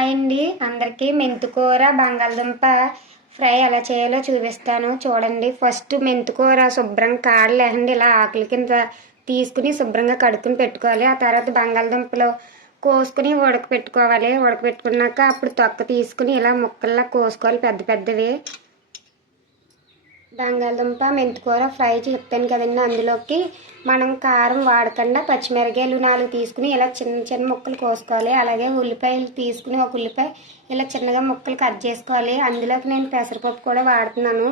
Hi అండి అందరికీ మెంతికూర బంగాళదుంప ఫ్రై ఎలా చేయాలో చూపిస్తాను చూడండి. ఫస్ట్ మెంతికూర శుభ్రంగా కాడలు లేకుండా ఇలా ఆకుల కింద తీసుకుని శుభ్రంగా కడుక్కుని పెట్టుకోవాలి. ఆ తర్వాత బంగాళదుంపలు కోసుకుని ఉడకపెట్టుకోవాలి. ఉడకపెట్టుకున్నాక అప్పుడు తొక్క తీసుకుని ఇలా ముక్కల్లా కోసుకోవాలి పెద్ద పెద్దవి. బంగాళదుంప మెంతికూర ఫ్రై చెప్తాను కదండి. అందులోకి మనం కారం వాడకుండా పచ్చిమిరకాయలు 4 తీసుకుని ఇలా చిన్న చిన్న ముక్కలు కోసుకోవాలి. అలాగే ఉల్లిపాయలు తీసుకుని ఒక ఉల్లిపాయ ఇలా చిన్నగా ముక్కలు కట్ చేసుకోవాలి. అందులోకి నేను పెసరపప్పు కూడా వాడుతున్నాను.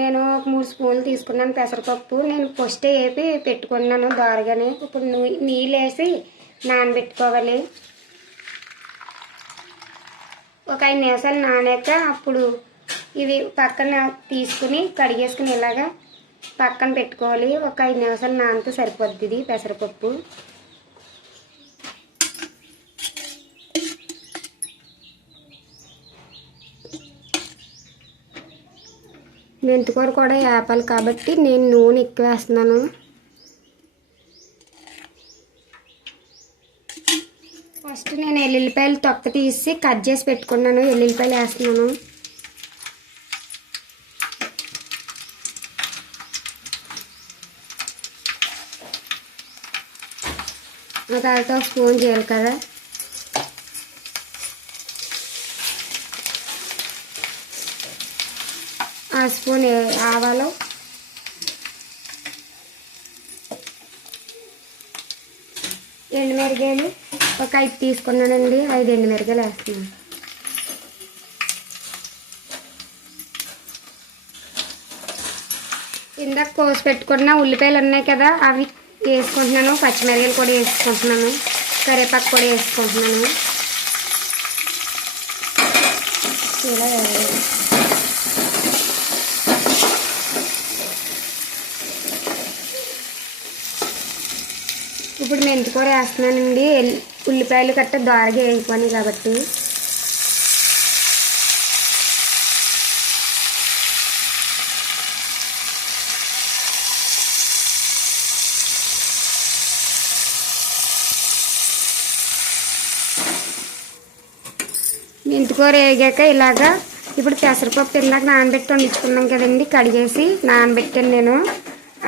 నేను 3 స్పూన్లు తీసుకున్నాను పెసరపప్పు. నేను ఫస్ట్ వేపి పెట్టుకున్నాను దోరగానే. ఇప్పుడు నీళ్ళు వేసి నానబెట్టుకోవాలి. ఒక 5 నిమిషాలు నానాక అప్పుడు ఇవి పక్కన తీసుకుని కడిగేసుకుని ఇలాగా పక్కన పెట్టుకోవాలి. ఒక 5 నిమిషాలు నానితే సరిపోద్ది ఇది పెసరపప్పు. మెంతికూర కూడా వేపాలి కాబట్టి నేను నూనె ఎక్కువ వేస్తున్నాను. ఫస్ట్ నేను ఎల్లుల్లిపాయలు తొక్క తీసి కట్ చేసి పెట్టుకున్నాను. ఎల్లుల్లిపాయలు వేస్తున్నాను. ఆ తర్వాత 1 స్పూన్ జీలకర్ర, ఆ స్పూన్ ఆవాలు, ఎండుమిరగాయలు ఒక 5 తీసుకున్నానండి. 5 ఎండుమిరగాయలు వేస్తున్నాను. ఇందాక కోసి పెట్టుకున్న ఉల్లిపాయలు ఉన్నాయి కదా అవి వేసుకుంటున్నాను. పచ్చిమిరకాయలు కూడా వేసుకుంటున్నాను. కరివేపాకు కూడా వేసుకుంటున్నాను. ఇలా ఇప్పుడు మెంతికూర వేస్తున్నానండి. ఉల్లిపాయలు కట్ట దోరగా వేయిపోయి కాబట్టి మెంతికూర వేగాక ఇలాగా ఇప్పుడు పెసరపప్పు ఇందాక నానబెట్టి వండించుకున్నాం కదండి. కడిగేసి నానబెట్టాను నేను.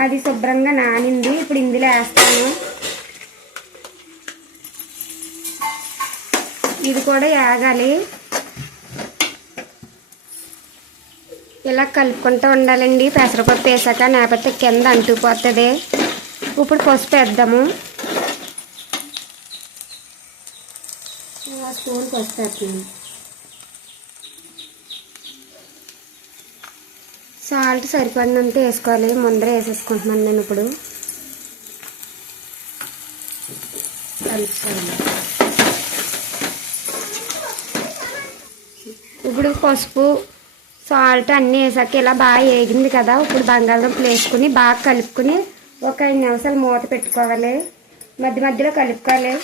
అది శుభ్రంగా నానింది. ఇప్పుడు ఇందులో వేస్తాను. ఇది కూడా వేగాలి. ఇలా కలుపుకుంటూ ఉండాలండి పెసరపప్పు వేసాక, లేకపోతే కింద అంటుకుపోతుంది. ఇప్పుడు పసుపు వేద్దాము. స్పూన్ పసుపు వేస్తున్నాను. సాల్ట్ సరిపడినంత వేసుకోవాలి. ముందర వేసేసుకుంటున్నాను నేను. ఇప్పుడు ఇప్పుడు పసుపు సాల్ట్ అన్నీ వేసాక ఇలా బాగా వేగింది కదా. ఇప్పుడు బంగాళదుంపలు వేసుకుని బాగా కలుపుకుని ఒక 5 నిమిషాలు మూత పెట్టుకోవాలి. మధ్య మధ్యలో కలుపుకోవాలి.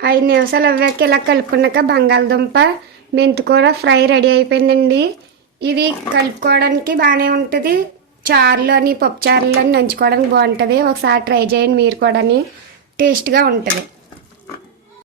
ఐదు నిమిషాలు అవ్వాక ఇలా కలుపుకున్నాక బంగాళదుంప మెంతికూర ఫ్రై రెడీ అయిపోయిందండి. ఇది కలుపుకోవడానికి బాగానే ఉంటుంది. చారులోని పప్పు చారులోని నంచుకోవడానికి బాగుంటుంది. ఒకసారి ట్రై చేయండి మీరు కూడా, టేస్ట్గా ఉంటుంది.